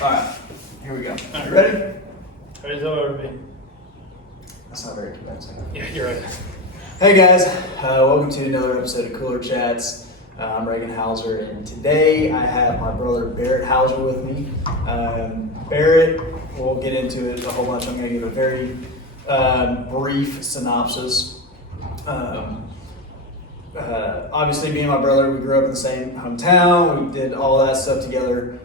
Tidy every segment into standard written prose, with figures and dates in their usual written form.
Alright, here we go. Alright. Ready? Ready as I'll ever be. That's not very convincing. Yeah, you're right. Hey guys, welcome to another episode of Cooler Chats. I'm Reagan Hauser, and today I have my brother Barrett Hauser with me. Barrett, we'll get into it a whole bunch. I'm going to give a very brief synopsis. Obviously, me and my brother, we grew up in the same hometown. We did all that stuff together.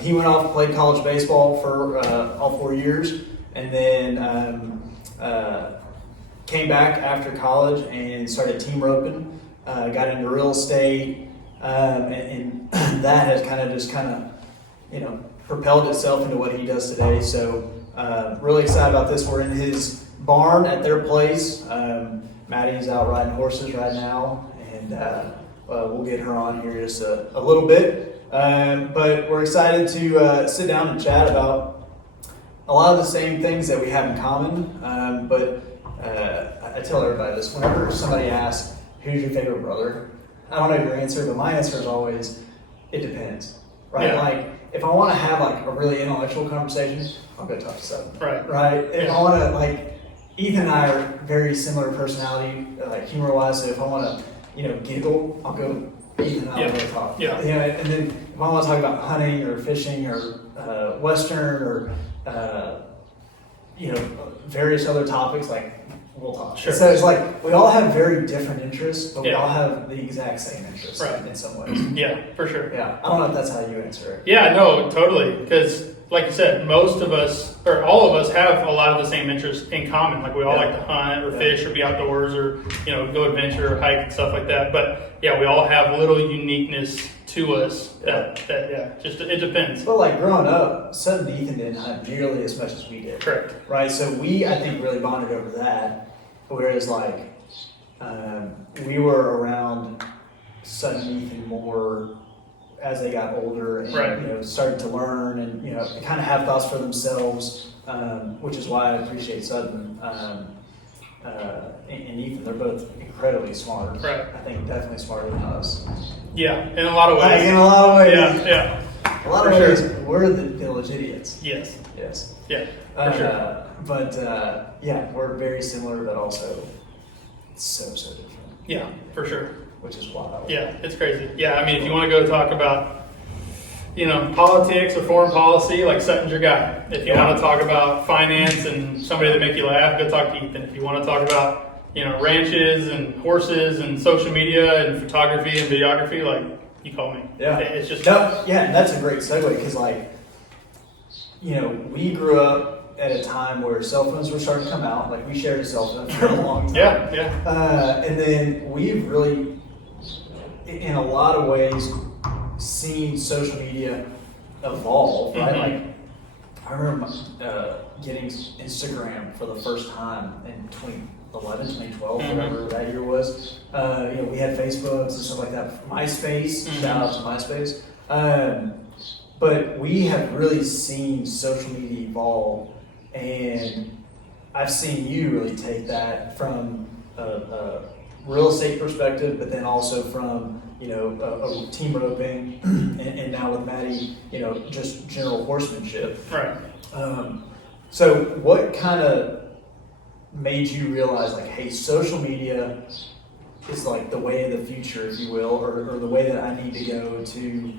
He went off and played college baseball for all 4 years, and then came back after college and started team roping. Got into real estate, and that has kind of propelled itself into what he does today. So really excited about this. We're in his barn at their place. Maddie's out riding horses right now, and we'll get her on here just a little bit. But we're excited to sit down and chat about a lot of the same things that we have in common. But I tell everybody this: whenever somebody asks, "Who's your favorite brother?" I don't know your answer, but my answer is always, "It depends." Right? Yeah. Like if I want to have like a really intellectual conversation, I'll go talk to Sutton. Right. Right. If Yeah. I want to Ethan and I are very similar personality, humor-wise. So if I want to, giggle, I'll go. Ethan and I will go talk. Yeah. And then if I want to talk about hunting or fishing or Western or various other topics, we'll talk. Sure. So it's like we all have very different interests, but we Yeah. all have the exact same interests in some ways. Yeah, for sure. Yeah. I don't know if that's how you answer it. Yeah, no, totally. Because, like you said, most of us, or all of us, have a lot of the same interests in common. Like we all like to hunt or fish or be outdoors or go adventure or hike and stuff like that. But yeah, we all have little uniqueness to us that just it depends. But growing up, Sutton and Ethan didn't hunt nearly as much as we did. Correct. Right? So we, I think, really bonded over that. Whereas we were around Sutton and Ethan more as they got older and started to learn and kind of have thoughts for themselves, which is why I appreciate Sutton and Ethan. They're both incredibly smart. Right. I think definitely smarter than us. Yeah, in a lot of ways. In a lot of ways. Yeah. A lot of For ways, sure. we're the village idiots. Yes. Yeah. For sure. But we're very similar, but also so different. Yeah, for sure. Which is wild. Yeah, it's crazy. Yeah, I mean, if you want to go talk about, politics or foreign policy, Sutton's your guy. If you want to talk about finance and somebody that make you laugh, go talk to Ethan. If you want to talk about, ranches and horses and social media and photography and videography, you call me. Yeah. It's just... and that's a great segue because, we grew up at a time where cell phones were starting to come out. We shared a cell phone for a long time. Yeah. And then we've really, in a lot of ways, seen social media evolve, right? Mm-hmm. I remember getting Instagram for the first time in 2011, 2012, Mm-hmm. whatever that year was. We had Facebooks and stuff like that. MySpace, shout out to MySpace. But we have really seen social media evolve, and I've seen you really take that from a real estate perspective, but then also from a team roping, and now with Maddie, just general horsemanship. Right. So what kind of made you realize, hey, social media is the way of the future, if you will, or the way that I need to go to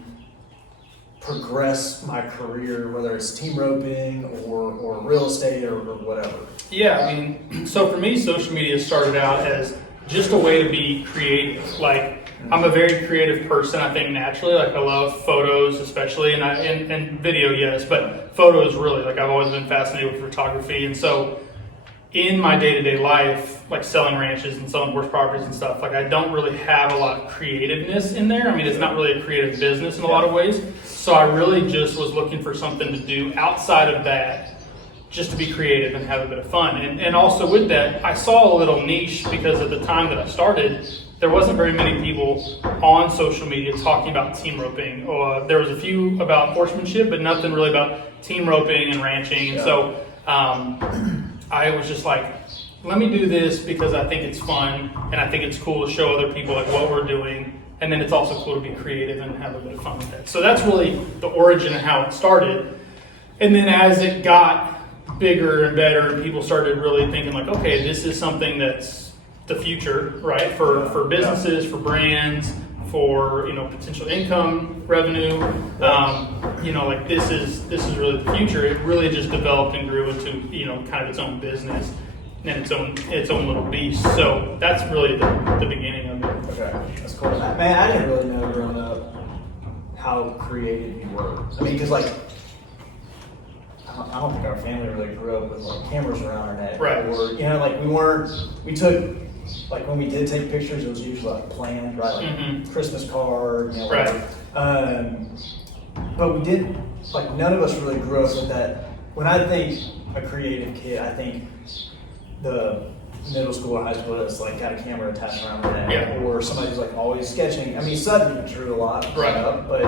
progress my career, whether it's team roping or real estate or whatever? Yeah, I mean, so for me, social media started out as just a way to be creative. I'm a very creative person, I think, naturally. I love photos, especially, and video, yes, but photos really. I've always been fascinated with photography, and so in my day-to-day life, selling ranches and selling horse properties and stuff, I don't really have a lot of creativeness in there. I mean, it's not really a creative business in a lot of ways. So I really just was looking for something to do outside of that, just to be creative and have a bit of fun. And also with that, I saw a little niche because at the time that I started, there wasn't very many people on social media talking about team roping. There was a few about horsemanship, but nothing really about team roping and ranching. And so I was just let me do this because I think it's fun and I think it's cool to show other people what we're doing. And then it's also cool to be creative and have a bit of fun with it. So that's really the origin of how it started. And then as it got bigger and better, and people started really thinking like, okay, this is something that's the future, right? For businesses, for brands, for potential income revenue. Like this is really the future. It really just developed and grew into kind of its own business and its own little beast. So that's really the beginning of it. Okay, that's cool. Man, I didn't really know growing up how creative you were. I mean, because like, I don't think our family really grew up with like cameras around our neck. Right. Or we took, like when we did take pictures, it was usually like planned, right? Like Christmas card, right. But we didn't, like none of us really grew up with that. When I think a creative kid, I think the middle school or high school that's like got a camera attached around their neck, or somebody who's like always sketching. I mean, Sutton drew a lot growing up, but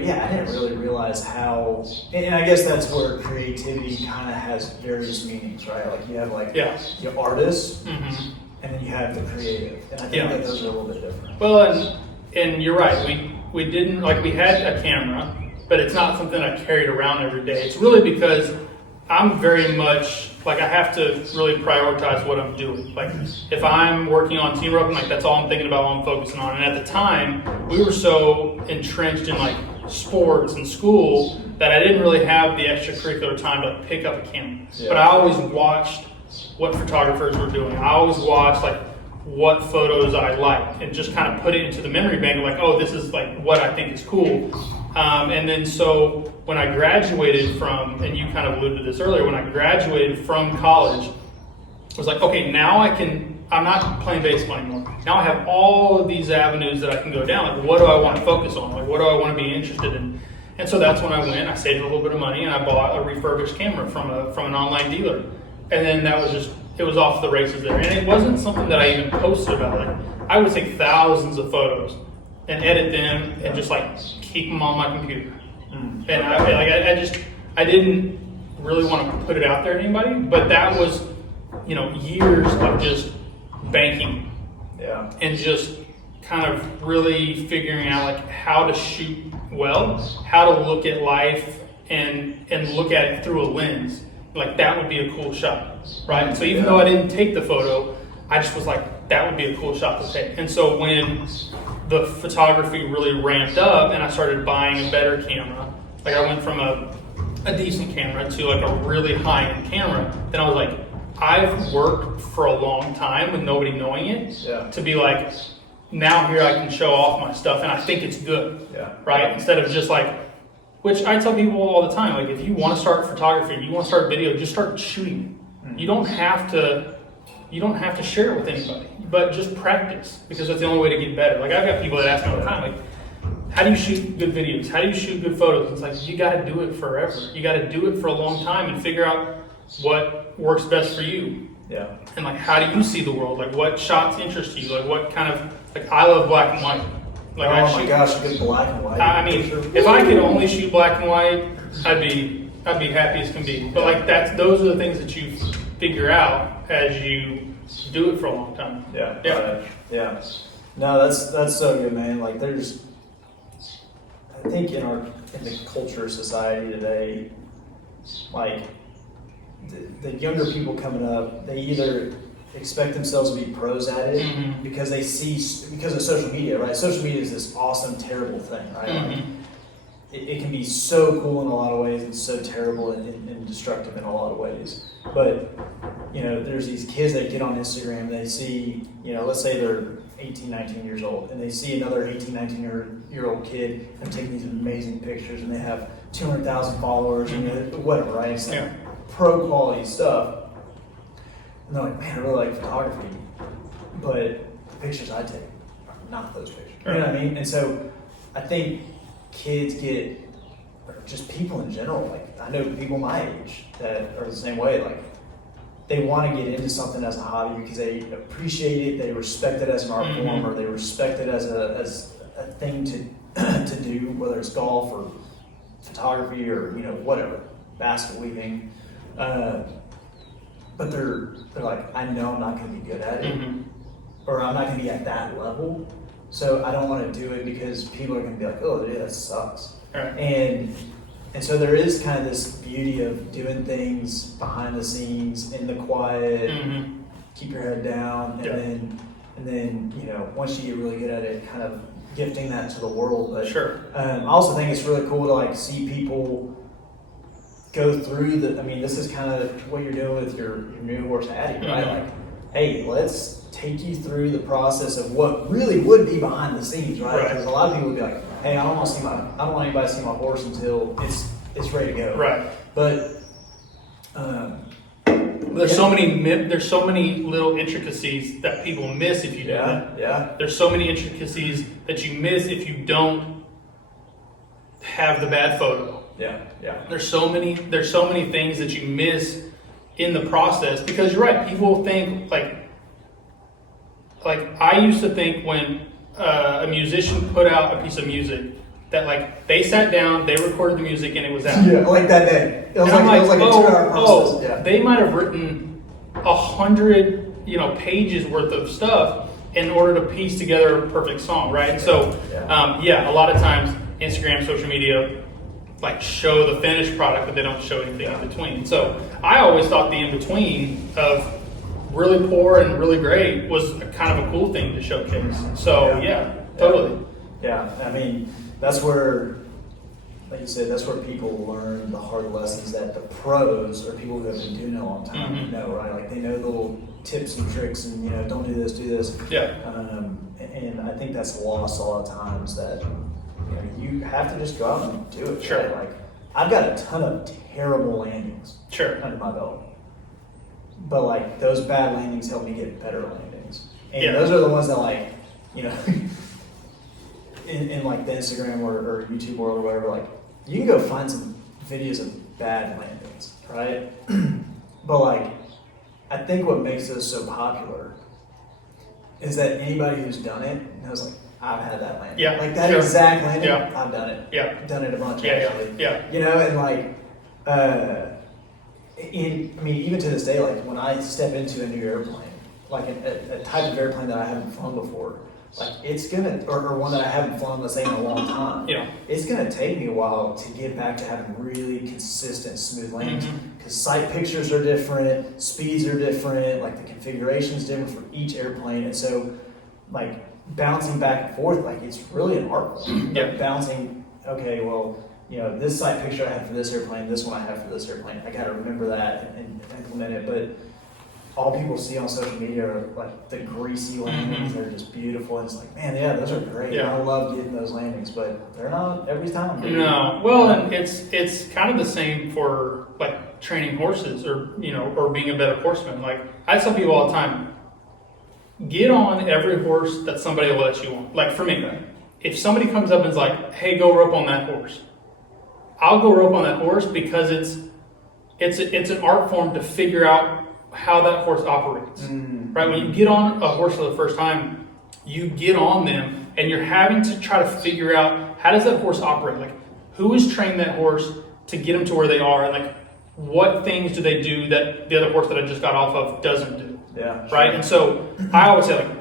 yeah, I didn't really realize how, and I guess that's where creativity kind of has various meanings, right? Like you have like your artist, and then you have the creative, and I think that those are a little bit different. Well, and you're right. We didn't, like, we had a camera, but it's not something I carried around every day. It's really because I'm very much, like, I have to really prioritize what I'm doing. Like, if I'm working on team roping, like, that's all I'm thinking about, all I'm focusing on. And at the time, we were so entrenched in, like, sports and school that I didn't really have the extracurricular time to, like, pick up a camera. Yeah. But I always watched what photographers were doing. I always watched, like, what photos I liked and just kind of put it into the memory bank of, like, oh, this is, like, what I think is cool. And then so when I graduated from, and you kind of alluded to this earlier, when I graduated from college, I was like, okay, now I'm not playing baseball anymore. Now I have all of these avenues that I can go down. Like, what do I want to focus on? Like, what do I want to be interested in? And so that's when I went, I saved a little bit of money, and I bought a refurbished camera from an online dealer. And then that was just, it was off the races there. And it wasn't something that I even posted about. Like, I would take thousands of photos and edit them and just like keep them on my computer. And I didn't really want to put it out there to anybody, but that was, years of just banking. Yeah. And just kind of really figuring out like how to shoot well, how to look at life and look at it through a lens. Like, that would be a cool shot, right? So even though I didn't take the photo, I just was like, that would be a cool shot to take. And so when the photography really ramped up and I started buying a better camera, like I went from a decent camera to like a really high-end camera, then I was like, I've worked for a long time with nobody knowing it to be like, now here I can show off my stuff and I think it's good, right? Instead of just like, which I tell people all the time, like, if you want to start photography, you want to start video, just start shooting. You don't have to share it with anybody, but just practice, because that's the only way to get better. Like, I've got people that ask me all the time, like, how do you shoot good videos? How do you shoot good photos? It's like, you got to do it forever. You got to do it for a long time and figure out what works best for you. Yeah. And like, how do you see the world? Like, what shots interest you? Like, what kind of, like, I love black and white. Like, my gosh, good black and white. I mean, if I could only shoot black and white, I'd be happy as can be. But like, those are the things that you figure out as you do it for a long time. Yeah. No, that's so good, man. Like, I think in the culture of society today, like the younger people coming up, they either expect themselves to be pros at it because of social media, right? Social media is this awesome, terrible thing, right? Like, it can be so cool in a lot of ways and so terrible and destructive in a lot of ways. But, there's these kids that get on Instagram, they see, let's say they're 18, 19 years old, and they see another 18, 19-year-old kid and taking these amazing pictures, and they have 200,000 followers and whatever, right? It's like pro quality stuff. And they're like, man, I really like photography, but the pictures I take are not those pictures. You know what I mean? And so I think kids or just people in general, like, I know people my age that are the same way, like, they want to get into something as a hobby because they appreciate it, they respect it as an art form, or they respect it as a thing to do, whether it's golf or photography or whatever, basket weaving. But they're like, I know I'm not going to be good at it, or I'm not going to be at that level. So I don't want to do it because people are going to be like, oh, dude, that sucks. Right. And so there is kind of this beauty of doing things behind the scenes in the quiet, keep your head down, and then once you get really good at it, kind of gifting that to the world. But sure. I also think it's really cool to like see people go through this is kind of what you're doing with your new horse Hattie, right? Like, hey, let's take you through the process of what really would be behind the scenes, right? Because a lot of people would be like, hey, I don't want anybody to see my horse until it's ready to go. Right. But there's so many little intricacies that people miss if you do that. Yeah. There's so many intricacies that you miss if you don't have the bad photo. Yeah. There's so many things that you miss in the process because you're right. People think like I used to think when a musician put out a piece of music that like they sat down, they recorded the music, and it was out. Yeah, like that day. It was like a 2-hour process. Yeah. They might have written 100 pages worth of stuff in order to piece together a perfect song, right? So a lot of times Instagram, social media, like show the finished product, but they don't show anything in between. So I always thought the in between of really poor and really great was kind of a cool thing to showcase. So totally. Yeah, I mean, that's where, like you said, that's where people learn the hard lessons that the pros or people who have been doing it a long time know, right? Like they know the little tips and tricks and, don't do this, do this. Yeah. And I think that's lost a lot of times that, you have to just go out and do it. Sure. Right? Like I've got a ton of terrible landings under my belt. But like those bad landings help me get better landings. And those are the ones that like, in like the Instagram or YouTube world or whatever, like you can go find some videos of bad landings, right? But like I think what makes those so popular is that anybody who's done it knows like I've had that landing. Yeah. Like that exact landing, I've done it. Yeah. Done it a bunch actually. Yeah. And like even to this day, like when I step into a new airplane, like a type of airplane that I haven't flown before, like it's gonna, or one that I haven't flown, let's say, in a long time. Yeah. It's gonna take me a while to get back to having really consistent, smooth landings. Because sight pictures are different, speeds are different, like the configuration is different for each airplane, and so like bouncing back and forth, like it's really an art form. Like bouncing, okay, well, this sight picture I have for this airplane, this one I have for this airplane. I got to remember that and implement it. But all people see on social media are like the greasy landings. They're just beautiful. And it's like, man, those are great. Yeah. I love getting those landings, but they're not every time. No. Well, and it's kind of the same for like training horses or being a better horseman. Like I tell people all the time, get on every horse that somebody will let you on. Like for me, if somebody comes up and is like, hey, go rope on that horse, I'll go rope on that horse because it's an art form to figure out how that horse operates. Right? When you get on a horse for the first time, you get on them and you're having to try to figure out how does that horse operate? Like who has trained that horse to get them to where they are? And like what things do they do that the other horse that I just got off of doesn't do? Yeah. Right? And so I always say, like,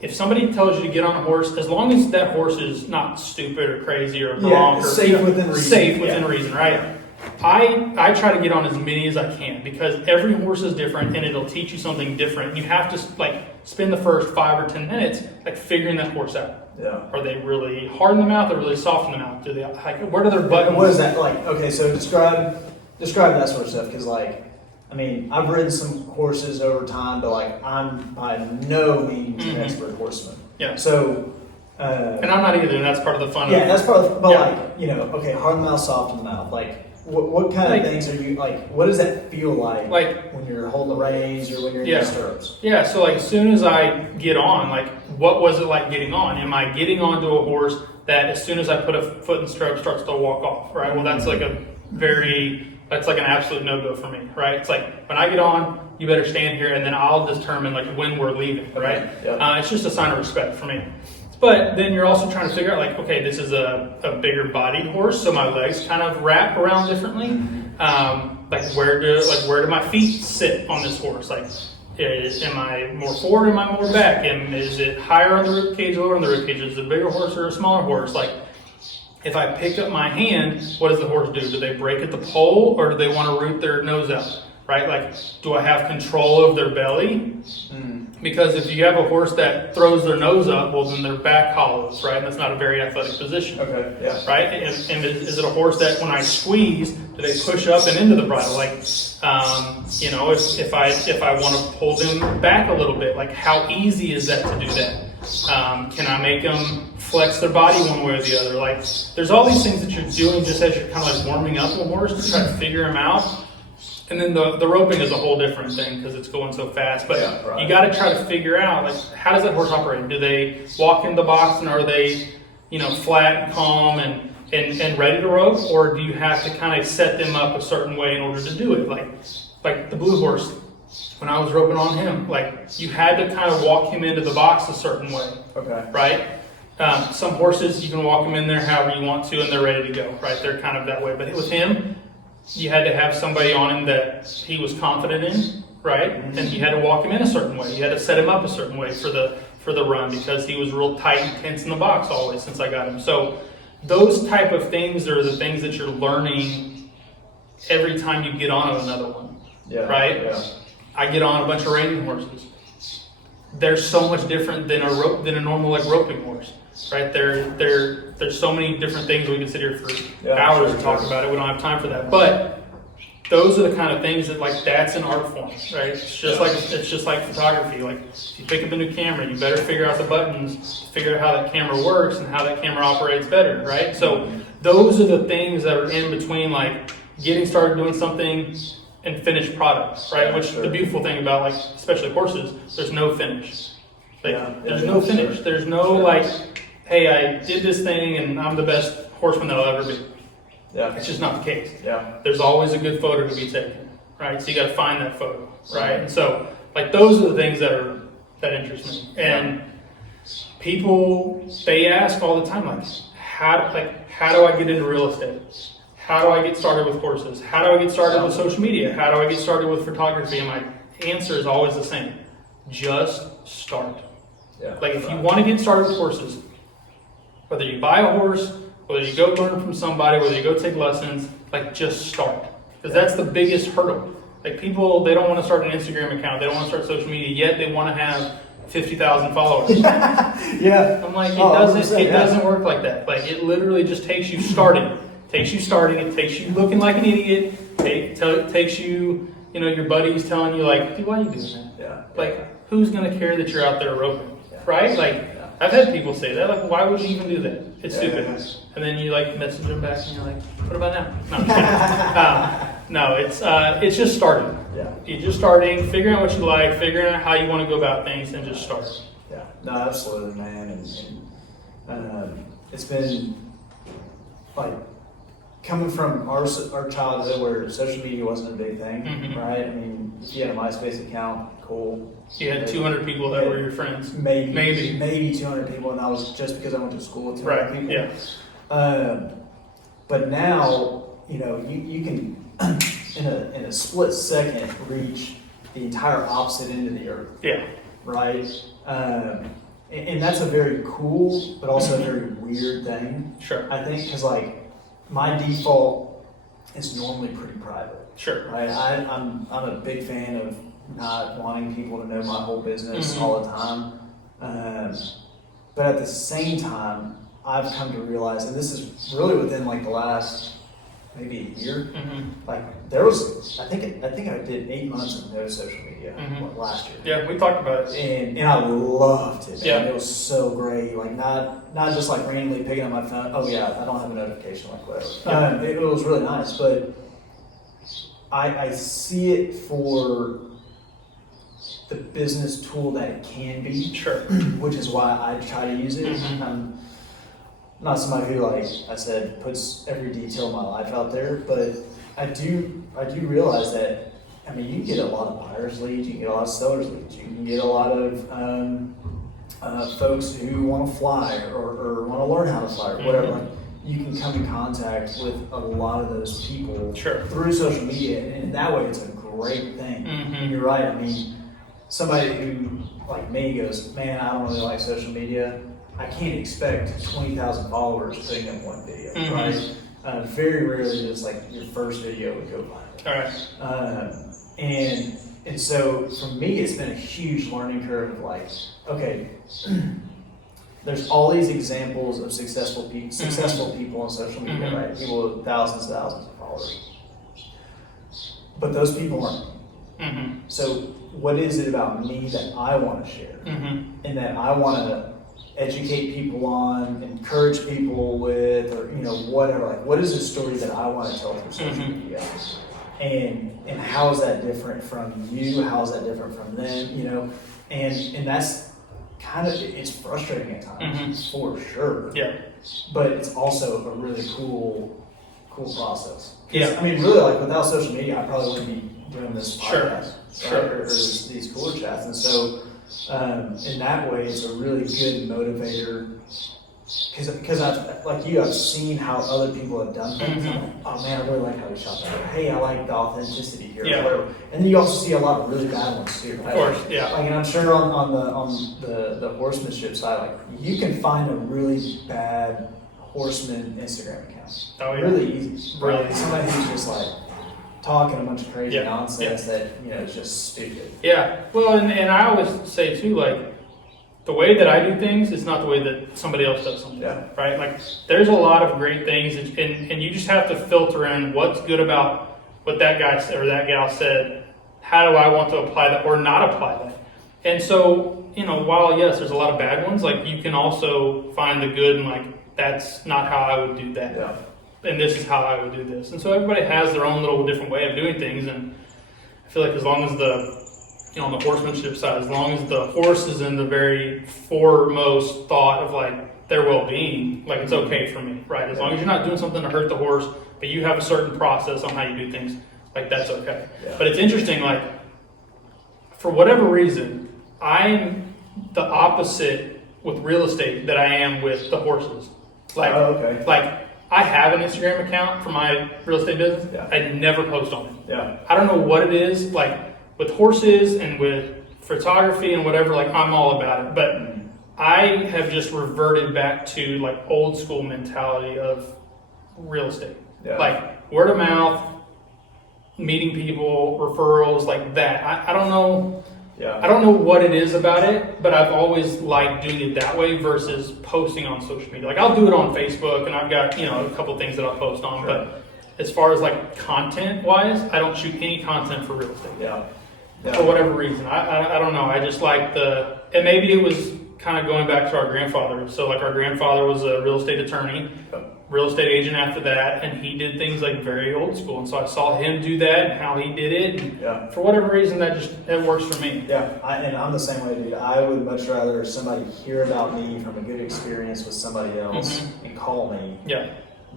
if somebody tells you to get on a horse, as long as that horse is not stupid or crazy or wrong or safe within reason, right? I try to get on as many as I can because every horse is different and it'll teach you something different. You have to like spend the first 5 or 10 minutes like figuring that horse out. Yeah. Are they really hard in the mouth or really soft in the mouth? Do they like what are their buttons? What is that like? Okay, so describe that sort of stuff because like. I mean, I've ridden some horses over time, but like I'm by no means an expert horseman. Yeah. So, and I'm not either, and that's part of the fun. Yeah, that's part of. But like, okay, hard in the mouth, soft in the mouth. Like, what kind of things are you like? What does that feel like? Like when you're holding the reins or when you're in the stirrups? Yeah. So like, as soon as I get on, like, what was it like getting on? Am I getting onto a horse that as soon as I put a foot in stirrup starts to walk off? Right. Well, that's like that's like an absolute no-go for me, right? It's like, when I get on, you better stand here, and then I'll determine like when we're leaving, right? Yeah. It's just a sign of respect for me. But then you're also trying to figure out like, okay, this is a bigger bodied horse, so my legs kind of wrap around differently. Like where do my feet sit on this horse? Like, Am I more forward? Am I more back? Is it higher on the rib cage, lower on the rib cage? Is it a bigger horse or a smaller horse? Like, if I pick up my hand, what does the horse do? Do they break at the pole, or do they want to root their nose out? Right? Like, do I have control of their belly? Because if you have a horse that throws their nose up, well, then their back hollows, right? And that's not a very athletic position. Okay, yeah. Right? And is it a horse that when I squeeze, do they push up and into the bridle? Like, you know, if I want to pull them back a little bit, like how easy is that to do that? Can I make them flex their body one way or the other? Like, there's all these things that you're doing just as you're kind of like warming up a horse to try to figure them out. And then the roping is a whole different thing because it's going so fast. But you got to try to figure out, like, how does that horse operate? Do they walk in the box and are they, you know, flat and calm and ready to rope? Or do you have to kind of set them up a certain way in order to do it? Like the blue horse, when I was roping on him, like, you had to kind of walk him into the box a certain way. Okay. Right? Some horses, you can walk them in there however you want to and they're ready to go. Right? They're kind of that way. But with him, you had to have somebody on him that he was confident in, right? And you had to walk him in a certain way. You had to set him up a certain way for the run because he was real tight and tense in the box always since I got him. So those type of things are the things that you're learning every time you get on another one, right? Yeah. I get on a bunch of reining horses. They're so much different than a normal like roping horse, right? There's so many different things we can sit here for hours to talk about it. We don't have time for that, but those are the kind of things that, like, that's an art form, right? It's just like photography. Like, if you pick up a new camera, you better figure out the buttons, figure out how that camera works and how that camera operates better, right? So those are the things that are in between, like, getting started doing something and finished product, right? Which the beautiful thing about, like, especially horses, there's no finish. Like, there's no finish. There's no like, hey, I did this thing and I'm the best horseman that I'll ever be. Yeah. It's just not the case. Yeah. There's always a good photo to be taken, right? So you got to find that photo, right? And so, like, those are the things that interest me. And people, they ask all the time, like, how do I get into real estate? How do I get started with horses? How do I get started with social media? How do I get started with photography? And my answer is always the same. Just start. Yeah. Like, if you want to get started with horses, whether you buy a horse, whether you go learn from somebody, whether you go take lessons, like, just start. Because that's the biggest hurdle. Like, people, they don't want to start an Instagram account. They don't want to start social media, yet they want to have 50,000 followers. Yeah. I'm like, it doesn't work like that. Like, it literally just takes you starting. It takes you looking like an idiot. It takes you, you know, your buddies telling you, like, dude, why are you doing that? Yeah. Like, who's going to care that you're out there roping? Yeah. Right? Like, I've had people say that. Like, why would you even do that? It's stupid. And then you, like, message them back and you're like, what about now? No, I'm kidding. It's just starting. Yeah. You're just starting, figuring out what you like, figuring out how you want to go about things, and just start. Yeah. No, absolutely, man. And it's been, like, coming from our childhood where social media wasn't a big thing, right? I mean, if you had a MySpace account, cool. You had 200 people that were your friends. Maybe 200 people, and that was just because I went to school with 200 people. Yeah. But now, you know, you can in a split second reach the entire opposite end of the earth. Yeah. Right. And that's a very cool, but also a very weird thing. Sure. I think because, like, my default is normally pretty private. Sure. Right. I'm a big fan of not wanting people to know my whole business all the time. But at the same time, I've come to realize, and this is really within, like, the last maybe a year. Like, there was, I think I did 8 months of no social media last year. Yeah, we talked about it. And I loved it. Yeah. It was so great. Like, not just like randomly picking up my phone. Oh yeah, I don't have a notification, like, whatever. It was really nice, but I see it for the business tool that it can be. Sure. Which is why I try to use it. I'm not somebody who, like I said, puts every detail of my life out there, but I do realize that, I mean, you can get a lot of buyers leads, you can get a lot of sellers leads, you can get a lot of folks who want to fly or want to learn how to fly or whatever. Like, you can come in contact with a lot of those people through social media, and that way it's a great thing. And you're right. I mean, somebody who, like me, goes, man, I don't really like social media, I can't expect 20,000 followers putting up one video, right? Very rarely does like your first video would go viral. All right. And so for me, it's been a huge learning curve of like, okay, there's all these examples of successful people on social media, right? People with thousands and thousands of followers. But those people aren't. So what is it about me that I want to share? And that I want to educate people on, encourage people with, or whatever. Like, what is the story that I want to tell through social media? And how is that different from you? How is that different from them? And that's kind of, it's frustrating at times, for sure. Yeah. But it's also a really cool process. Yeah. I mean, really, like, without social media, I probably wouldn't be doing this podcast, Sure. or these cooler chats. And so, in that way, it's a really good motivator. Because I've seen how other people have done things. I'm like, oh man, I really like how we shot that. Or, hey, I like the authenticity here. Yeah. Or whatever. And then you also see a lot of really bad ones too. Right? Of course, yeah. Like, and I'm sure on the horsemanship side, like, you can find a really bad horseman Instagram account. Oh, yeah. Really easy. Really Right? Somebody who's just like talking a bunch of crazy Yeah. nonsense that is just stupid. Yeah. Well, and I always say too, like, the way that I do things is not the way that somebody else does something, right? Like, there's a lot of great things, and you just have to filter in what's good about what that guy or that gal said. How do I want to apply that or not apply that? And so, while yes, there's a lot of bad ones, like, you can also find the good and like, that's not how I would do that. Yeah. And this is how I would do this. And so everybody has their own little different way of doing things, and I feel like as long as on the horsemanship side, as long as the horse is in the very foremost thought of like their well-being, like, it's okay for me, right? As long as you're not doing something to hurt the horse, but you have a certain process on how you do things, like, that's okay. Yeah. But it's interesting, like, for whatever reason, I'm the opposite with real estate that I am with the horses. Like, like, I have an Instagram account for my real estate business. Yeah. I never post on it. Yeah. I don't know what it is, like, with horses and with photography and whatever, like, I'm all about it. But I have just reverted back to like old school mentality of real estate. Yeah. Like, word of mouth, meeting people, referrals, like that. I don't know. Yeah. I don't know what it is about it, but I've always liked doing it that way versus posting on social media. Like, I'll do it on Facebook, and I've got, a couple things that I'll post on. Sure. But as far as like content wise, I don't shoot any content for real estate. Yeah. For whatever reason. I don't know. I just like and maybe it was kind of going back to our grandfather. So like, our grandfather was a real estate attorney, real estate agent after that, and he did things like very old school. And so I saw him do that and how he did it. And for whatever reason, that works for me. Yeah, and I'm the same way, dude. I would much rather somebody hear about me from a good experience with somebody else and call me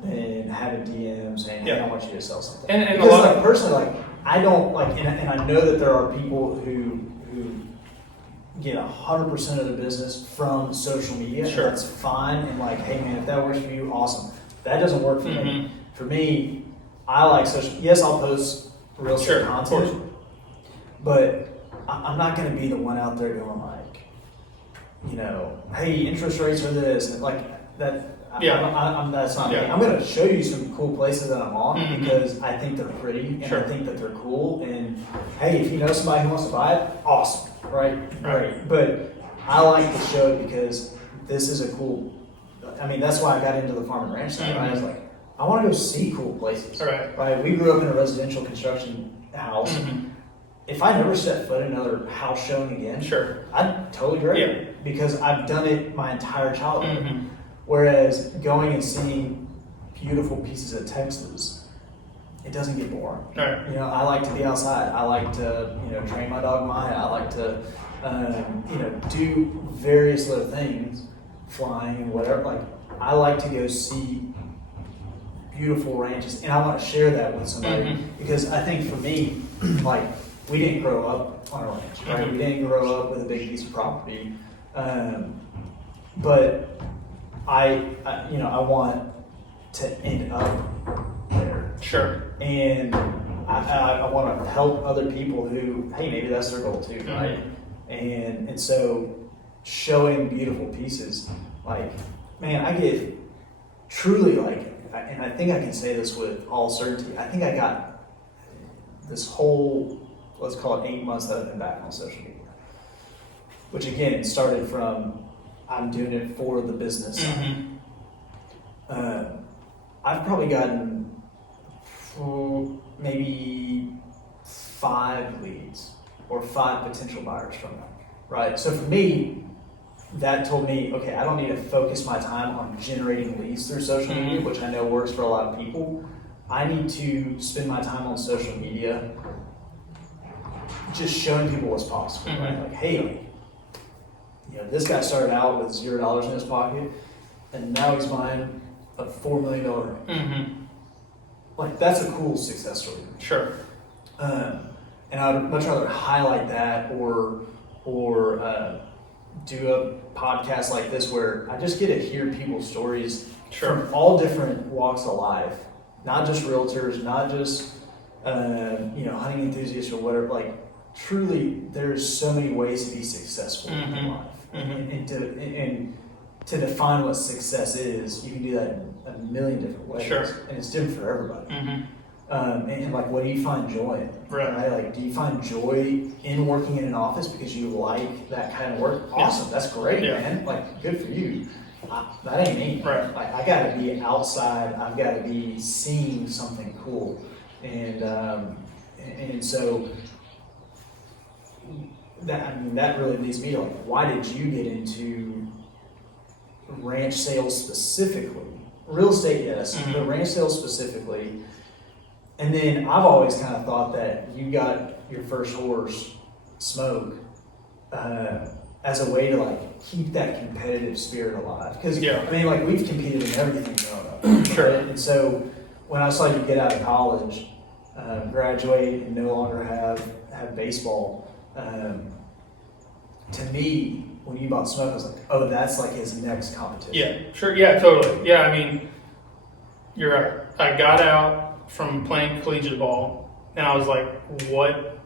than have a DM saying, hey, I want you to sell something. And because, like, personally, like, I don't, like, and I know that there are people who get 100% of the business from social media. Sure. That's fine. And like, hey man, if that works for you, awesome. That doesn't work for me. For me, I like social. Yes, I'll post real estate content, but I'm not going to be the one out there going like, hey, interest rates are this, and like that. That's not me. I'm going to show you some cool places that I'm on because I think they're pretty and I think that they're cool. And hey, if you know somebody who wants to buy it, awesome, right? Great. But I like to show it because this is a cool. I mean, that's why I got into the farm and ranch side. I was like, I want to go see cool places. Right. We grew up in a residential construction house. If I never set foot in another house showing again, I'd totally great because I've done it my entire childhood. Whereas going and seeing beautiful pieces of Texas, it doesn't get boring. I like to be outside. I like to, train my dog Maya. I like to, do various little things, flying and whatever. Like, I like to go see beautiful ranches, and I want to share that with somebody because I think for me, like, we didn't grow up on a ranch, right? We didn't grow up with a big piece of property, but I want to end up there. And I want to help other people who, hey, maybe that's their goal too, right? And so showing beautiful pieces, like, man, I get truly like, and I think I can say this with all certainty, I think I got this whole, let's call it 8 months that I've been back on social media, which again started from I'm doing it for the business. I've probably gotten maybe 5 leads or 5 potential buyers from them, right? So for me, that told me, okay, I don't need to focus my time on generating leads through social media, which I know works for a lot of people. I need to spend my time on social media just showing people what's possible, right? Like, hey, like, you know, this guy started out with $0 in his pocket, and now he's buying a $4 million home. Like, that's a cool success story. Sure. And I would much rather highlight that or do a podcast like this where I just get to hear people's stories from all different walks of life, not just realtors, not just hunting enthusiasts or whatever. Like, truly, there's so many ways to be successful in life, and to define what success is, you can do that in a million different ways, and it's different for everybody. And like, what do you find joy in? Right? Like, do you find joy in working in an office because you like that kind of work? Awesome, that's great, man. Like, good for you. That ain't me. Right. Like, I got to be outside. I've got to be seeing something cool, and so that really leads me to, like, why did you get into ranch sales specifically? Real estate, yes, but ranch sales specifically. And then I've always kind of thought that you got your first horse, Smoke, as a way to, like, keep that competitive spirit alive. Because, I mean, like, we've competed in everything growing up. Right? And so when I saw you get out of college, graduate, and no longer have baseball, to me, when you bought Smoke, I was like, oh, that's like his next competition. Yeah, sure. Yeah, totally. Yeah, I mean, you're right. I got out from playing collegiate ball, and I was like, what?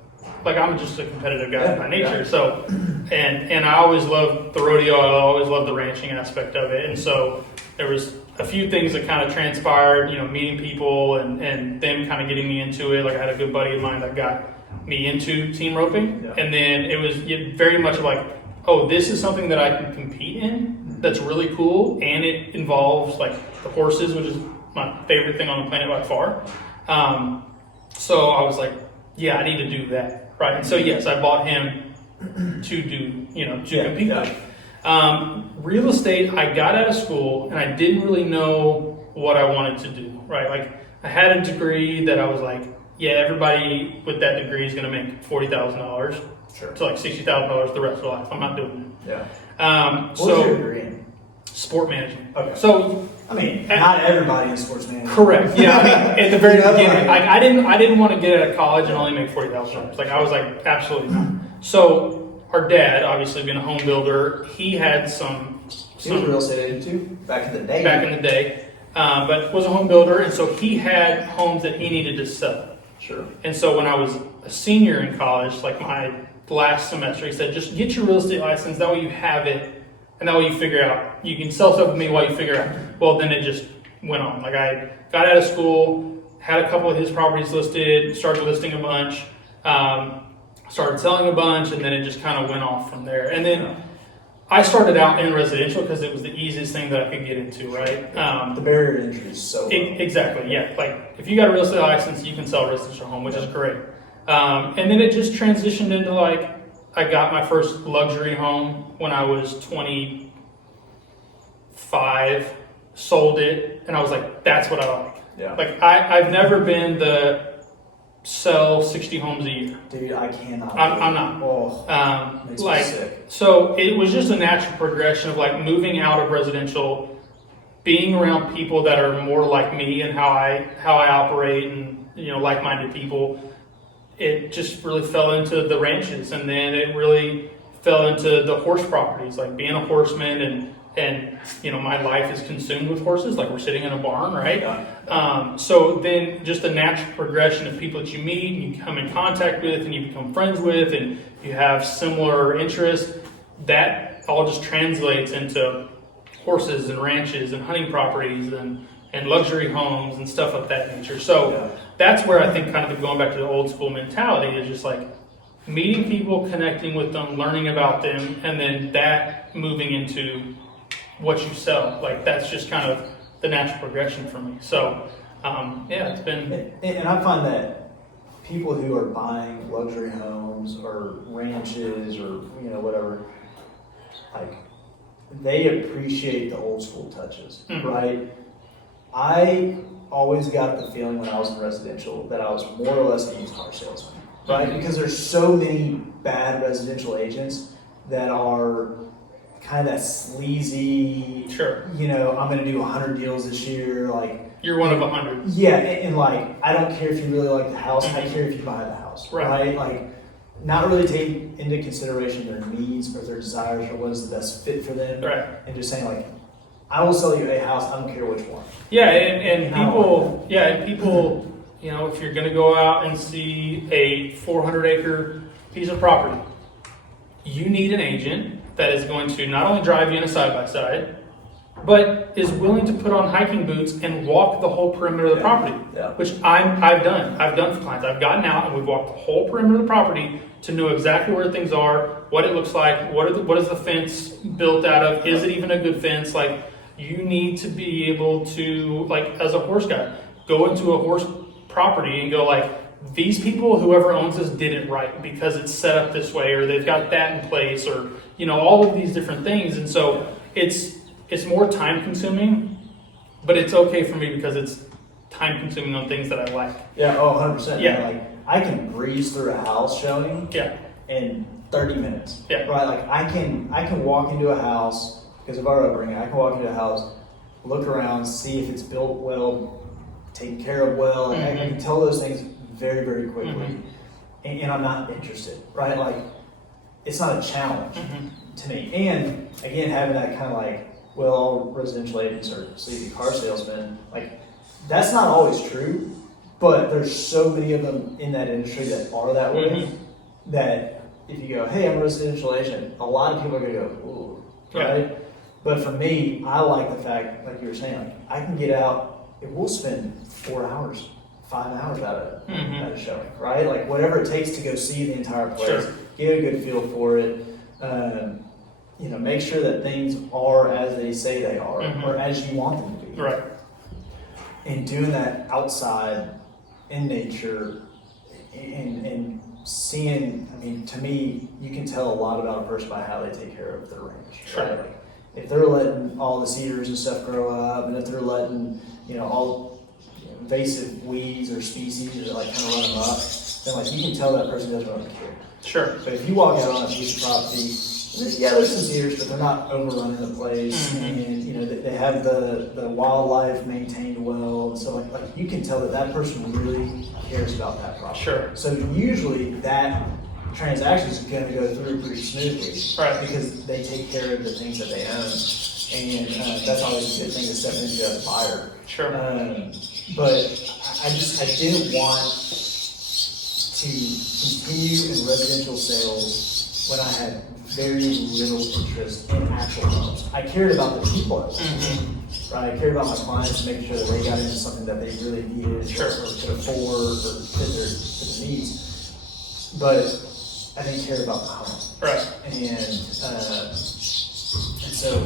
Like, I'm just a competitive guy by nature. So, and I always loved the rodeo. I always loved the ranching aspect of it. And so there was a few things that kind of transpired, meeting people and them kind of getting me into it. Like, I had a good buddy of mine that got me into team roping. And then it was very much like, oh, this is something that I can compete in that's really cool. And it involves, like, the horses, which is my favorite thing on the planet by far. So I was like, yeah, I need to do that, right? And so yes, I bought him to do, to compete with. Real estate, I got out of school and I didn't really know what I wanted to do, right? Like, I had a degree that I was like, yeah, everybody with that degree is going to make $40,000 to like $60,000 the rest of their life. I'm not doing it. What was your degree in? Sport management. Okay. So, I mean, not everybody in sports management. Correct. Yeah. I mean, at the very beginning, I didn't want to get out of college and only make $40,000. Like, I was like, absolutely not. So our dad, obviously being a home builder, he had some. He was a real estate agent too, back in the day. But was a home builder, and so he had homes that he needed to sell. Sure. And so when I was a senior in college, like my last semester, he said, just get your real estate license. That way you have it. And that way you figure out, you can sell stuff with me while you figure out. Well, then it just went on. Like, I got out of school, had a couple of his properties listed, started listing a bunch, started selling a bunch, and then it just kind of went off from there. And then I started out in residential because it was the easiest thing that I could get into, right? The barrier to entry is so low. Exactly, yeah. Like, if you got a real estate license, you can sell a residential home, which is great. And then it just transitioned into, like, I got my first luxury home when I was 25, sold it, and I was like, that's what I like. Yeah. Like, I've never been the sell 60 homes a year. Dude, I cannot. I'm not. Oh, makes me sick. So it was just a natural progression of, like, moving out of residential, being around people that are more like me and how I operate, and, like-minded people. It just really fell into the ranches, and then it really fell into the horse properties, like being a horseman and and my life is consumed with horses. Like we're sitting in a barn, right? So then just the natural progression of people that you meet and you come in contact with and you become friends with and you have similar interests, that all just translates into horses and ranches and hunting properties and luxury homes and stuff of that nature. So that's where I think kind of going back to the old school mentality is just like meeting people, connecting with them, learning about them, and then that moving into what you sell. Like that's just kind of the natural progression for me. So it's been. And I find that people who are buying luxury homes or ranches or whatever, like they appreciate the old school touches, right? I always got the feeling when I was in residential that I was more or less a used car salesman, right? Because there's so many bad residential agents that are kind of that sleazy, sure. I'm going to do 100 deals this year. Like you're one of 100. Yeah, and like I don't care if you really like the house. I care if you buy the house, right? Like not really taking into consideration their needs or their desires or what is the best fit for them, right? And just saying like, I will sell you a house. I don't care which one. Yeah, and people, if you're going to go out and see a 400-acre piece of property, you need an agent that is going to not only drive you in a side-by-side, but is willing to put on hiking boots and walk the whole perimeter of the property, which I've done. I've done for clients. I've gotten out and we've walked the whole perimeter of the property to know exactly where things are, what it looks like, what is the fence built out of, is it even a good fence? Like you need to be able to, like as a horse guy, go into a horse property and go like, these people, whoever owns this, did it right because it's set up this way, or they've got that in place, or all of these different things. And so it's more time consuming, but it's okay for me because it's time consuming on things that I like. Yeah, 100%. Yeah, like I can breeze through a house showing. Yeah. In 30 minutes. Yeah. Right. Like I can walk into a house because of our upbringing. I can walk into a house, look around, see if it's built well, taken care of well. Mm-hmm. I can tell those things very, very quickly, mm-hmm. and I'm not interested. Right. Like it's not a challenge to me. And again, having that kind of like, well, all residential agents are sleazy car salesmen. Like that's not always true, but there's so many of them in that industry that are that way. Mm-hmm. That if you go, hey, I'm a residential agent, a lot of people are going to go, ooh, right? Yeah. But for me, I like the fact, like you were saying, like I can get out, and we'll spend 4 hours, 5 hours at a showing, right? Like whatever it takes to go see the entire place, sure. Get a good feel for it, make sure that things are as they say they are, or as you want them to be. Right. And doing that outside in nature and seeing, I mean, to me, you can tell a lot about a person by how they take care of their range. Sure. Right? Like, if they're letting all the cedars and stuff grow up, and if they're letting, all invasive weeds or species or like kind of run them up, then like you can tell that person doesn't really care. Sure. But if you walk out on a piece of property, there's some cedars, but they're not overrunning the place, and they have the wildlife maintained well, and so like you can tell that person really cares about that property. Sure. So usually that transaction is going to go through pretty smoothly, right? Because they take care of the things that they own, and that's always a good thing to step into as a buyer. Sure. But I didn't want to continue in residential sales when I had very little interest in actual homes. I cared about the people I was with, right? I cared about my clients, making sure that they got into something that they really needed, sure. or could afford, or fit their needs. But I didn't care about the home, right? And so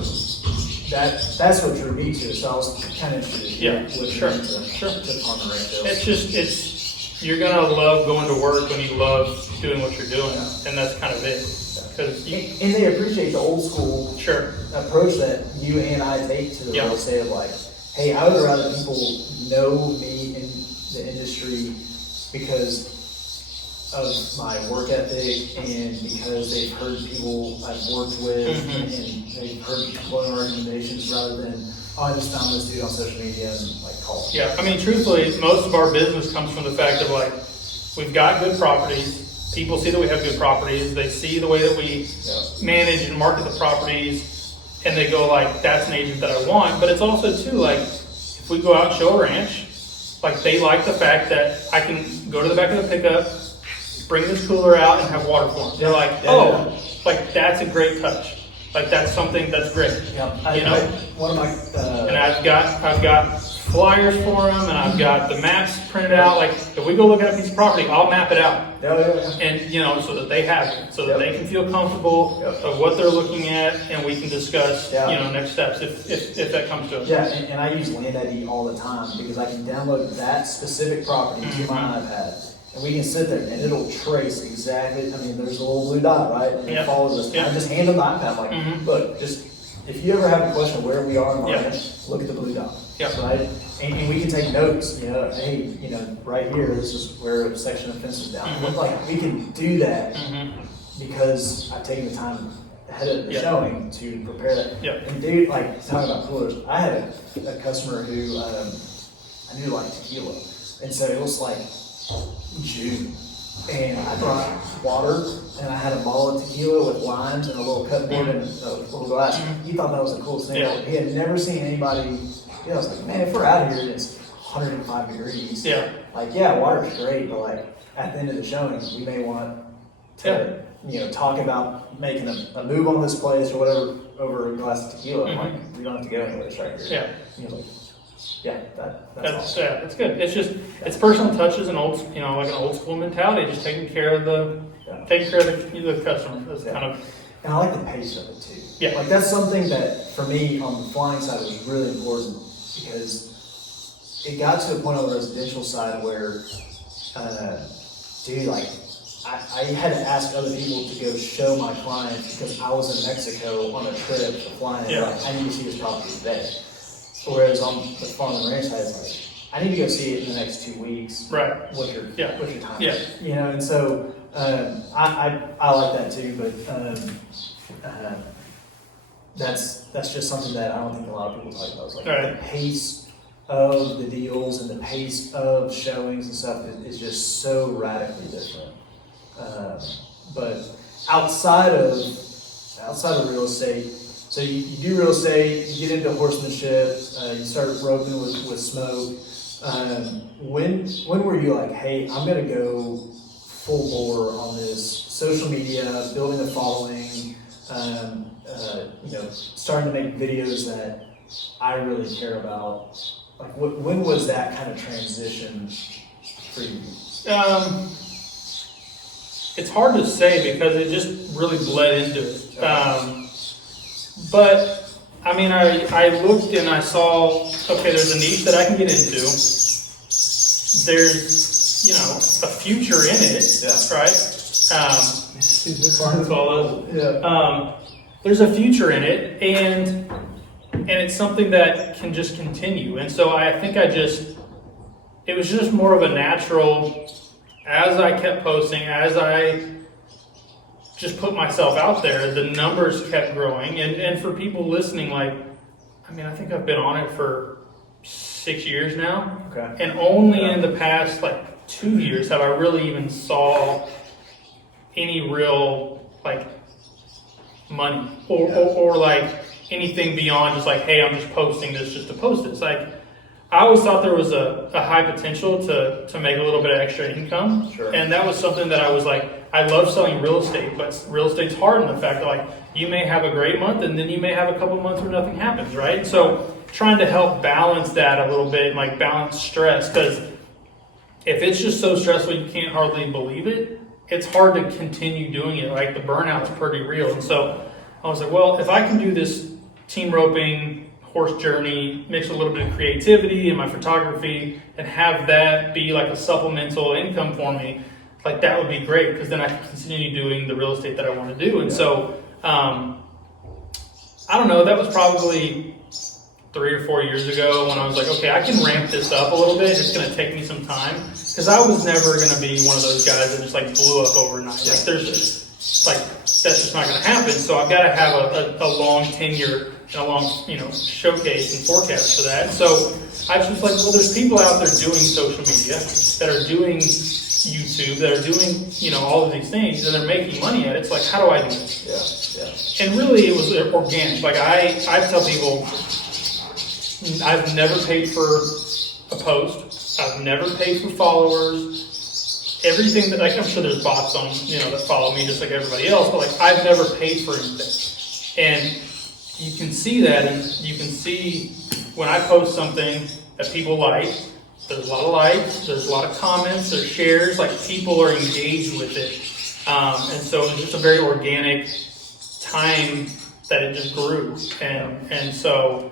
that's what drew me to it. So I was kind of interested. Sure. To farm and ranch. It's you're gonna love going to work when you love doing what you're doing, and that's kind of it. And they appreciate the old school approach that you and I take to the real estate of like, hey, I would rather people know me in the industry because of my work ethic and because they've heard people I've worked with and they've heard glowing recommendations rather than, I just found this dude on social media and like call him. Yeah, I mean, truthfully, most of our business comes from the fact of like, we've got good properties. People see that we have good properties. They see the way that we manage and market the properties, and they go like, that's an agent that I want. But it's also too like, if we go out and show a ranch, like they like the fact that I can go to the back of the pickup, bring this cooler out and have water for them. They're like, oh, like that's a great touch. Like that's something that's great. Yeah, you know, one of my and I've got flyers for them, and I've got the maps printed out. Like if we go look at a piece of property, I'll map it out. And you know, so that they have it, so that they can feel comfortable of what they're looking at, and we can discuss, you know, next steps if that comes to us. Yeah, and I use Land ID all the time because I can download that specific property to my iPad. And we can sit there and it'll trace exactly. I mean, there's a little blue dot, right? And it follows us. I just hand them the iPad, like, look, just if you ever have a question where we are in our ranch, look at the blue dot, right? And we can take notes. You know, hey, you know, right here, this is where a section of fence is down. Like we can do that because I've taken the time ahead of the showing to prepare that. And dude, like talking about coolers, I had a customer who I knew liked tequila, and so it was like June, and I brought water, and I had a bottle of tequila with limes and a little cutboard and a little glass. He thought that was the coolest thing. He had never seen anybody. You know, I was like, man, if we're out here and it's 105 degrees, like water's great, but like at the end of the showing, we may want to, you know, talk about making a move on this place or whatever over a glass of tequila. I'm like, we don't have to go anywhere, it's right here. And he was like, that's awesome. That's good. It's just it's personal touches and old, you know, like an old school mentality, just taking care of the customer. That's kind of. And I like the pace of it too. Like that's something that for me on the flying side was really important because it got to a point on the residential side where, dude, like I had to ask other people to go show my clients because I was in Mexico on a trip flying. Like, I need to see this property today. Whereas on the farm and ranch side, it's like, I need to go see it in the next 2 weeks. Right. What's your time? You know, and so I like that too, but that's just something that I don't think a lot of people talk about. It's like the pace of the deals and the pace of showings and stuff is just so radically different. But outside of real estate. So you do real estate, you get into horsemanship, you start roping with smoke. When were you like, hey, I'm gonna go full bore on this social media, building a following, you know, starting to make videos that I really care about? Like, when was that kind of transition for you? It's hard to say because it just really bled into it. But I mean, I looked and I saw, okay, there's a niche that I can get into. There's, you know, a future in it, right? There's a future in it, and it's something that can just continue. And so I think it was just more of a natural, as I kept posting, as I just put myself out there, the numbers kept growing. And for people listening, like, I mean, I think I've been on it for 6 years now. And only in the past, like, 2 years have I really even saw any real, like, money or like, anything beyond just like, hey, I'm just posting this just to post it. It's like, I always thought there was a high potential to make a little bit of extra income. And that was something that I was like, I love selling real estate, but real estate's hard in the fact that like you may have a great month and then you may have a couple months where nothing happens, right? So trying to help balance that a little bit, like balance stress, because if it's just so stressful you can't hardly believe it, it's hard to continue doing it. Like the burnout's pretty real. And so I was like, well, if I can do this team roping, horse journey, mix a little bit of creativity in my photography and have that be like a supplemental income for me, like that would be great because then I can continue doing the real estate that I want to do. And so, I don't know, that was probably 3 or 4 years ago when I was like, okay, I can ramp this up a little bit. It's going to take me some time because I was never going to be one of those guys that just like blew up overnight. Like there's just like, that's just not going to happen. So I've got to have a long tenure and a long, you know, showcase and forecast for that. So I was just like, well, there's people out there doing social media that are doing YouTube, that are doing, you know, all of these things and they're making money at it. It's like, how do I do this? Yeah. And really, it was organic. Like I tell people, I've never paid for a post. I've never paid for followers. Everything that, like, I'm sure there's bots on, that follow me just like everybody else, but like I've never paid for anything. And you can see that, and you can see when I post something that people like, there's a lot of likes, there's a lot of comments, there's shares, like people are engaged with it. And so it was just a very organic time that it just grew. And so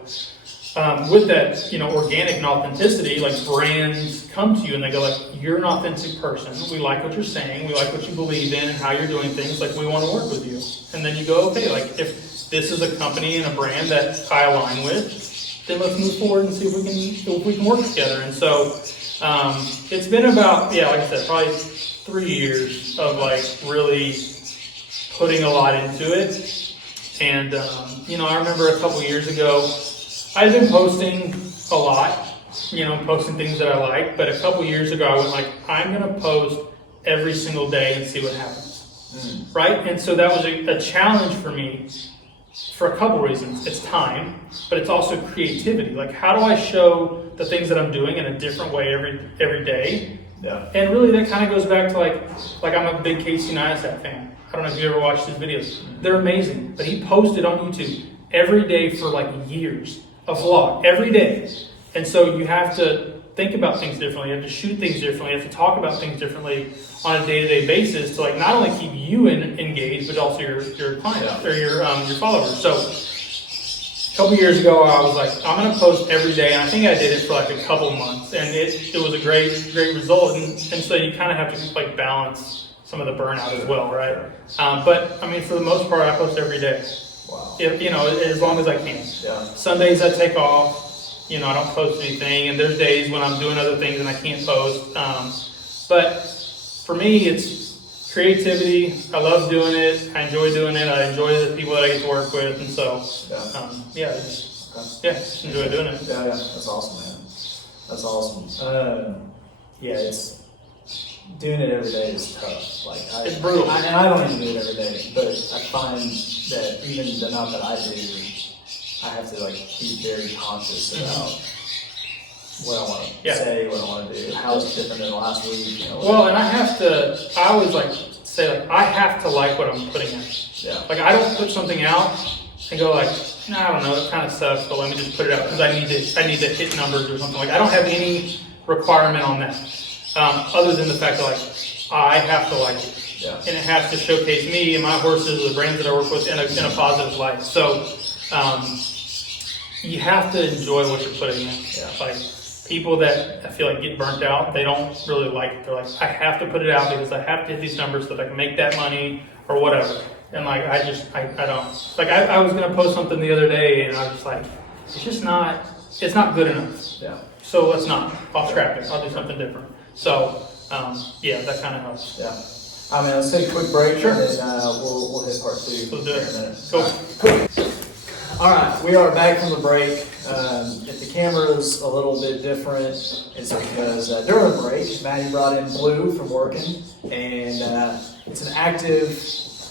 with that, organic and authenticity, like brands come to you and they go like, you're an authentic person. We like what you're saying. We like what you believe in and how you're doing things. Like, we want to work with you. And then you go, okay, like if this is a company and a brand that I align with, then let's move forward and see if we can work together. And so it's been about, like I said, probably 3 years of like really putting a lot into it. And, I remember a couple years ago, I've been posting a lot, posting things that I like, but a couple years ago I was like, I'm going to post every single day and see what happens, right? And so that was a challenge for me for a couple reasons. It's time, but it's also creativity. Like, how do I show the things that I'm doing in a different way every day? Yeah. And really that kind of goes back to like I'm a big Casey Neistat fan. I don't know if you ever watched his videos. They're amazing, but he posted on YouTube every day for like years. A vlog every day. And so you have to think about things differently. You have to shoot things differently. You have to talk about things differently on a day-to-day basis to like not only keep you engaged, but also your clients or your followers. So a couple years ago, I was like, I'm going to post every day. And I think I did it for like a couple months, and it was a great result. And so you kind of have to like balance some of the burnout as well, right? But I mean, for the most part, I post every day. Wow. As long as I can. Yeah. Sundays I take off. I don't post anything, and there's days when I'm doing other things and I can't post. But for me, it's creativity. I love doing it. I enjoy doing it. I enjoy the people that I get to work with, and so just enjoy doing it. Yeah, that's awesome, man. That's awesome. It's doing it every day is tough. Like it's brutal. I don't even do it every day, but I find that even the amount that I do, I have to like be very conscious about what I want to say, what I want to do, how it's different than last week. Well, and I always like say like I have to like what I'm putting in. Yeah. Like I don't put something out and go like, I don't know, it kind of sucks, but let me just put it out because I need to hit numbers or something. Like I don't have any requirement on that. Other than the fact that like I have to like it, and it has to showcase me and my horses, the brands that I work with in a positive light. So you have to enjoy what you're putting in. Yeah. Like people that I feel like get burnt out, they don't really like it. They're like, I have to put it out because I have to hit these numbers so that I can make that money or whatever. And like I don't. Like I was gonna post something the other day and I was just like, it's not good enough. Yeah. So I'll scrap it. I'll do something different. So, that kind of helps. Yeah. Let's take a quick break. Sure. And then we'll hit part 2 We'll do in it. a minute. Cool. All right, we are back from the break. If the camera is a little bit different, it's because during the break, Maddie brought in Blue from working, and it's an active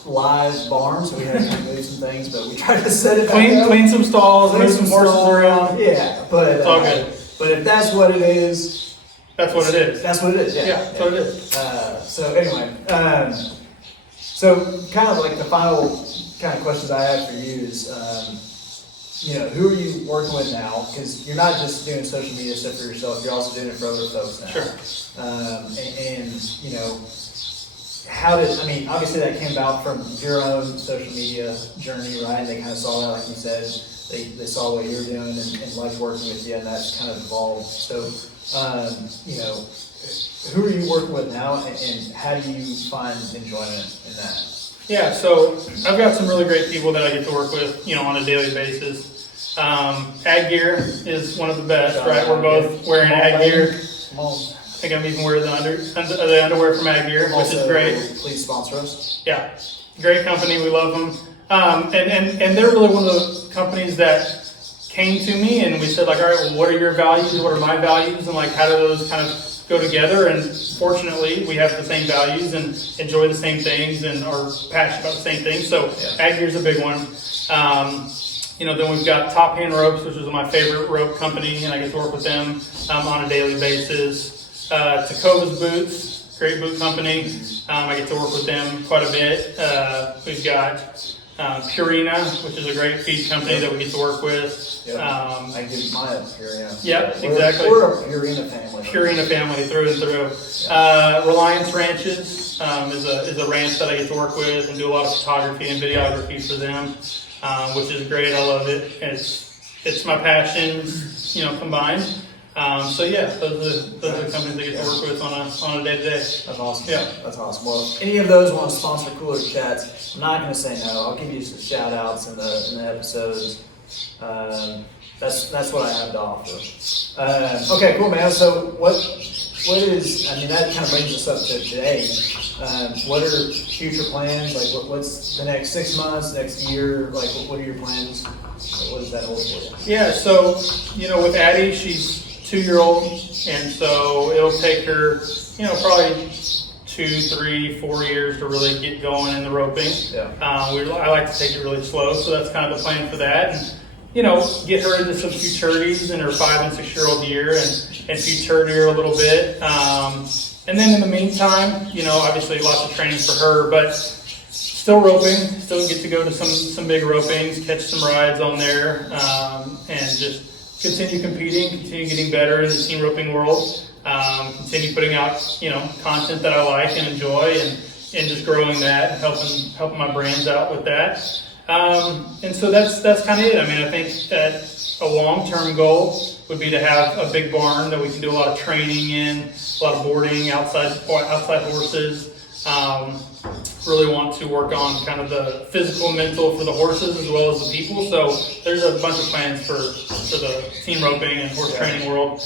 live barn, so we had to kind of move some things, but we tried to set it clean some stalls, move some horses around. Yeah, but it's all good. But if that's what it is, that's what it is. That's what it is. Yeah, that's what it is. So anyway, so kind of like the final kind of questions I have for you is, who are you working with now? Because you're not just doing social media stuff for yourself; you're also doing it for other folks now. Sure. How did obviously that came about from your own social media journey, right? And they kind of saw that, like you said, they saw what you were doing and liked working with you, and that's kind of evolved. So. Who are you working with now, and how do you find enjoyment in that? Yeah, so I've got some really great people that I get to work with, on a daily basis. Ag gear is one of the best, right? We're both wearing ag gear. I think I'm even wearing the underwear from Ag gear, which is great. Please sponsor us. Yeah, great company. We love them, and they're really one of the companies that came to me and we said like, all right, well, what are your values? What are my values? And like, how do those kind of go together, and fortunately we have the same values and enjoy the same things and are passionate about the same things. So ag gear is a big one. Then we've got Top Hand Ropes, which is my favorite rope company, and I get to work with them on a daily basis. Takova's Boots, great boot company. I get to work with them quite a bit. We've got Purina, which is a great feed company that we get to work with. I give mine Purina. Yeah, exactly. We're a Purina family. Purina family through and through. Reliance Ranches is a ranch that I get to work with and do a lot of photography and videography for them, which is great. I love it. It's my passion, combined. Those are the companies I get to work with on a day-to-day. That's awesome. Yeah. That's awesome. Well, any of those want to sponsor Cooler Chats, I'm not going to say no. I'll give you some shout outs in the episodes. That's what I have to offer. Okay, cool, man. So what is, that kind of brings us up to today. What are future plans? Like what's the next 6 months, next year? Like what are your plans? What does that hold for you? Yeah, so, with Addie, she's 2-year-old, and so it'll take her, probably 2, 3, 4 years to really get going in the roping. Yeah. I like to take it really slow, so that's kind of the plan for that. And, get her into some futurities in her 5 and 6-year-old year and futurity her a little bit. And then in the meantime, obviously lots of training for her, but still roping, still get to go to some big ropings, catch some rides on there, and just continue competing, continue getting better in the team roping world, continue putting out, content that I like and enjoy, and just growing that and helping my brands out with that. And so that's kind of it. I think that a long-term goal would be to have a big barn that we can do a lot of training in, a lot of boarding, outside horses. Really want to work on kind of the physical and mental for the horses as well as the people. So there's a bunch of plans for the team roping and horse training world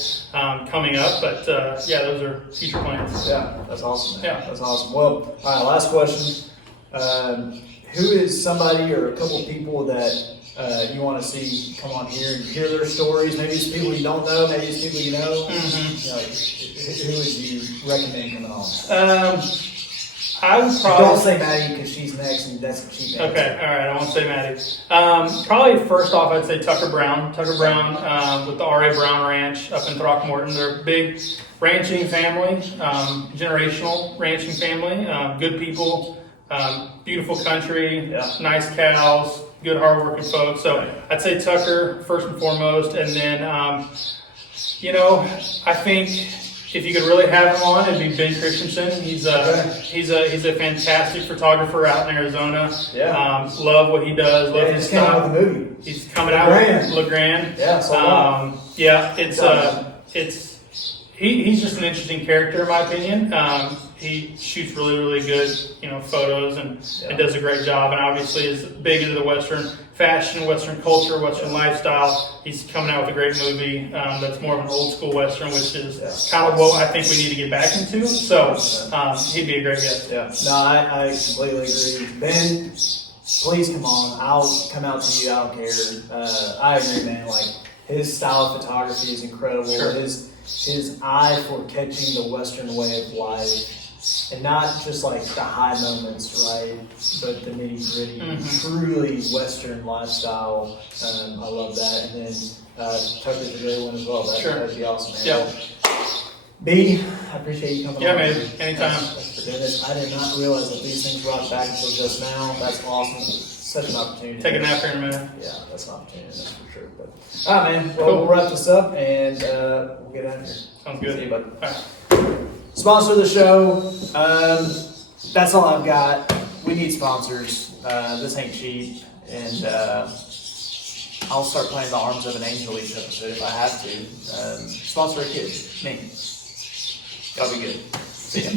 coming up. But those are future plans. Yeah, that's awesome, man. Yeah. That's awesome. Well, all right, last question. Who is somebody or a couple people that you want to see come on here and hear their stories? Maybe it's people you don't know, maybe it's people you know. Mm-hmm. Who would you recommend coming on? I would probably... Don't say Maddie because she's next and that's a cheap answer. Okay, all right, I won't say Maddie. Probably first off, I'd say Tucker Brown. Tucker Brown with the R.A. Brown Ranch up in Throckmorton. They're a big ranching family, generational ranching family, good people, beautiful country, nice cows, good hardworking folks. So I'd say Tucker first and foremost, and then, I think... if you could really have him on, it'd be Ben Christensen. He's a fantastic photographer out in Arizona. Yeah. Love what he does. Love his came out style. with the movie. He's coming out with LeGrand. Yeah. He's just an interesting character in my opinion. He shoots really, really good, photos and does a great job. And obviously is big into the Western fashion, Western culture, Western lifestyle. He's coming out with a great movie that's more of an old school Western, which is kind of what I think we need to get back into. So he'd be a great guest. Yeah. No, I completely agree. Ben, please come on. I'll come out to you. I don't care. I agree, man. Like his style of photography is incredible. Sure. His eye for catching the Western way of life. And not just like the high moments, right? But the nitty gritty, truly Western lifestyle. I love that. And then Tucker's a great one as well. That'd be awesome, man. Yeah. B, I appreciate you coming on. Yeah, man. Anytime. Thanks for doing this. I did not realize that these things brought back until just now. That's awesome. Such an opportunity. Take a nap here in a minute. Yeah, that's an opportunity, that's for sure. But all right, man. Well, we'll wrap this up and we'll get out of here. Sounds good. See you, bud. All right. Sponsor of the show. That's all I've got. We need sponsors. This ain't cheap. And I'll start playing the Arms of an Angel each episode if I have to. Sponsor a kid. Me. That'll be good. See ya.